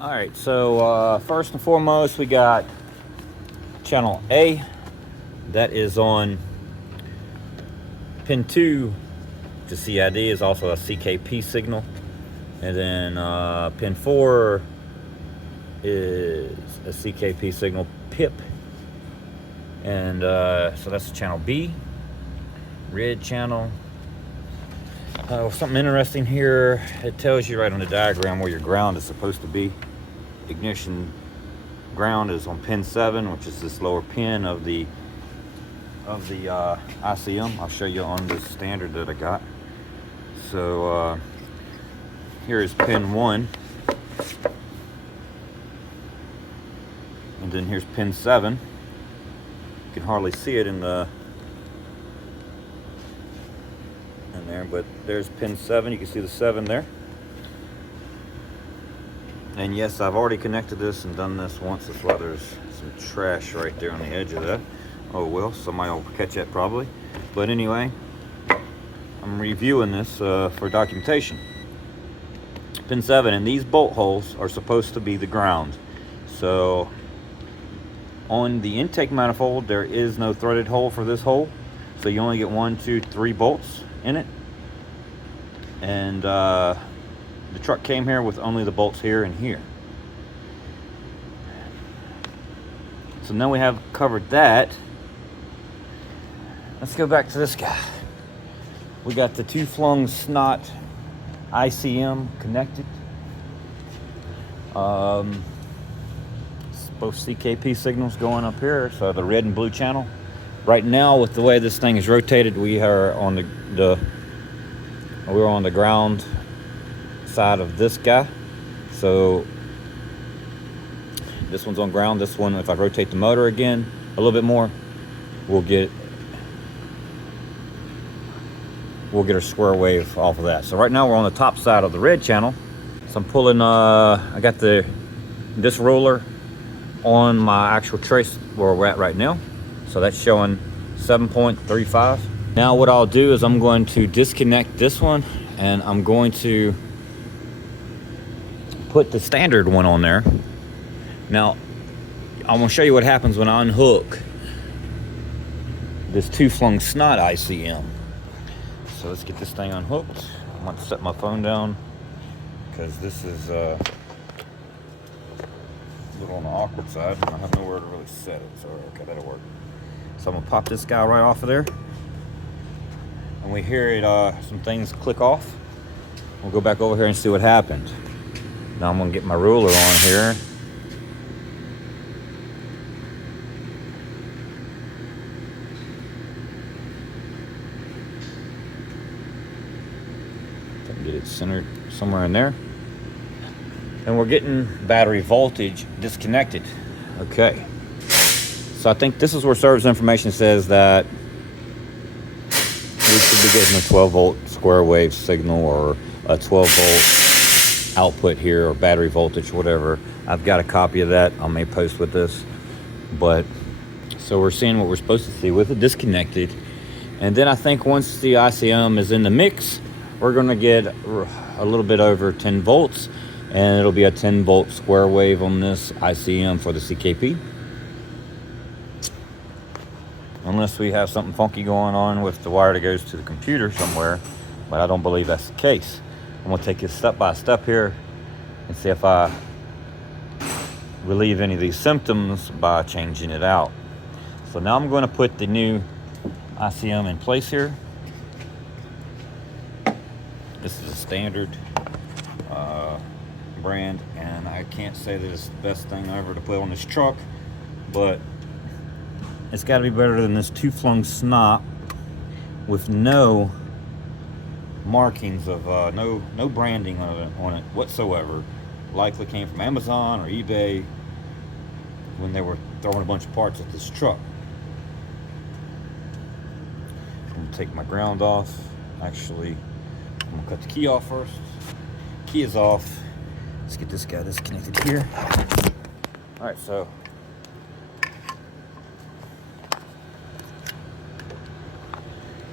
All right, so first and foremost, we got channel A. That is on pin 2. The CID is also a CKP signal. And then pin 4 is a CKP signal PIP. And so that's channel B, red channel. Something interesting here, it tells you right on the diagram where your ground is supposed to be. Ignition ground is on pin 7, which is this lower pin of the ICM. I'll show you on the standard that I got. So here is pin 1, and then here's pin 7. You can hardly see it in there, but there's pin 7. You can see the 7 there. And yes, I've already connected this and done this once. That's why there's some trash right there on the edge of that. Oh well, somebody will catch that probably. But anyway, I'm reviewing this for documentation. Pin 7, and these bolt holes are supposed to be the ground. So on the intake manifold, there is no threaded hole for this hole. So you only get 1, 2, 3 bolts in it. And the truck came here with only the bolts here and here. So now we have covered that. Let's go back to this guy. We got the 2-flung snot ICM connected. Both CKP signals going up here, so the red and blue channel. Right now, with the way this thing is rotated, we are on we're on the ground side of this guy. So this one's on ground. This one, if I rotate the motor again a little bit more, we'll get a square wave off of that. So right now we're on the top side of the red channel. So I'm pulling I got this roller on my actual trace where we're at right now. So that's showing 7.35. Now what I'll do is I'm going to disconnect this one, and I'm going to put the standard one on there. Now I'm going to show you what happens when I unhook this 2-flung snot ICM. So let's get this thing unhooked. I'm going to set my phone down because this is a little on the awkward side. I have nowhere to really set it. So okay, that'll work. So I'm going to pop this guy right off of there. And we hear it, some things click off. We'll go back over here and see what happened. Now I'm going to get my ruler on here. If I can get it centered somewhere in there. And we're getting battery voltage disconnected. Okay. So I think this is where service information says that we should be getting a 12-volt square wave signal or a 12-volt output here, or battery voltage, whatever. I've got a copy of that I may post with this. But so we're seeing what we're supposed to see with it disconnected. And then I think once the ICM is in the mix, we're going to get a little bit over 10 volts, and it'll be a 10-volt square wave on this ICM for the CKP. Unless we have something funky going on with the wire that goes to the computer somewhere, but I don't believe that's the case. I'm going to take it step by step here and see if I relieve any of these symptoms by changing it out. So now I'm going to put the new ICM in place here. This is a standard brand, and I can't say that it's the best thing ever to put on this truck, but it's got to be better than this 2-flung snot with no markings of no branding on it whatsoever. Likely came from Amazon or eBay when they were throwing a bunch of parts at this truck. I'm gonna take my ground off. Actually, I'm gonna cut the key off first. Key is off. Let's get this guy disconnected here. All right, so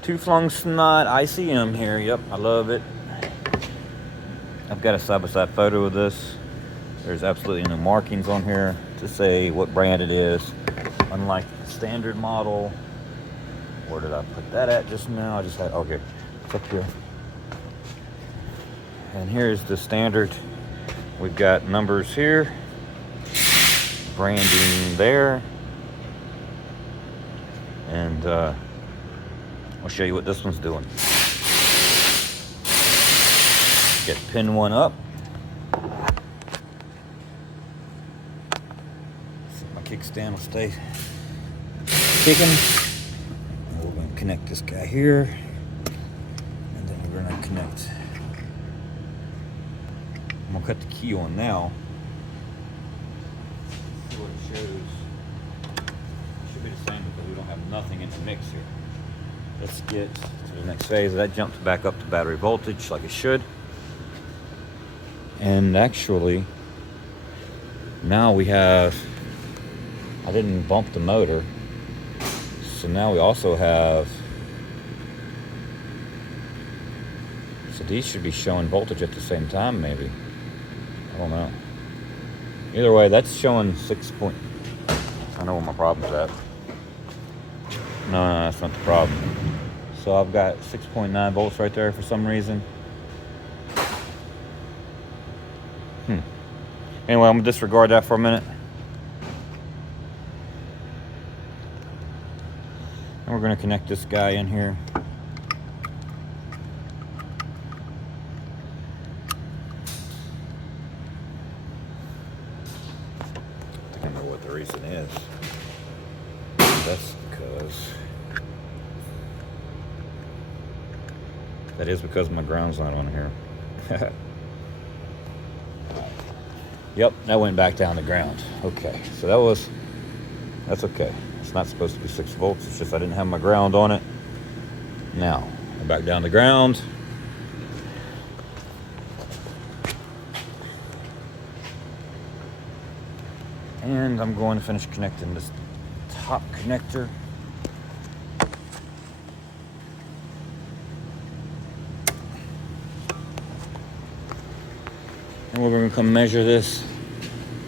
two-flung snot ICM here. Yep, I love it. I've got a side-by-side photo of this. There's absolutely no markings on here to say what brand it is, unlike the standard model. Where did I put that at just now? I just had, okay, it's up here. And here's the standard. We've got numbers here, branding there, and I'll show you what this one's doing. Get pin one up. So my kickstand will stay kicking. And we're going to connect this guy here, and then we're going to connect. I'm going to cut the key on now. See what it shows. It should be the same because we don't have nothing in the mix here. Let's get to the next phase. That jumps back up to battery voltage like it should. And actually, now we have, I didn't bump the motor. So now we also have, so these should be showing voltage at the same time maybe. I don't know. Either way, that's showing 6 point. I know what my problem's at. No, that's not the problem. So I've got 6.9 volts right there for some reason. Anyway, I'm gonna disregard that for a minute. And we're gonna connect this guy in here. I don't know what the reason is. That's because that is because my ground's not on here. Yep, that went back down the ground. Okay, so that's okay. It's not supposed to be 6 volts. It's just I didn't have my ground on it. Now, I'm back down the ground. And I'm going to finish connecting this top connector. And we're going to come measure this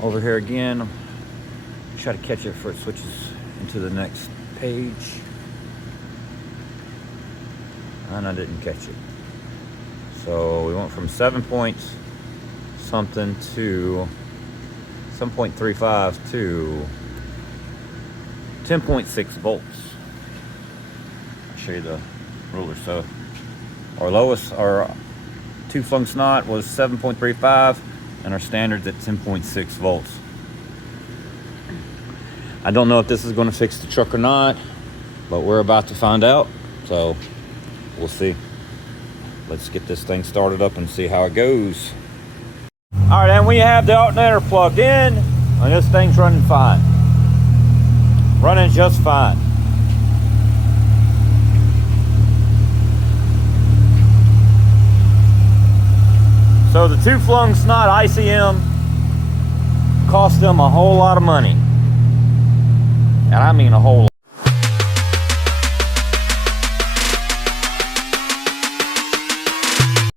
over here again. Try to catch it before it switches into the next page. And I didn't catch it. So we went from 7 point something to 7.35 to 10.6 volts. I'll show you the ruler. So our lowest, our 2-flung snot was 7.35, and our standard's at 10.6 volts. I don't know if this is going to fix the truck or not, but we're about to find out, so we'll see. Let's get this thing started up and see how it goes. All right, and we have the alternator plugged in, and this thing's running fine. Running just fine. So the 2-flung snot ICM cost them a whole lot of money. And I mean a whole lot.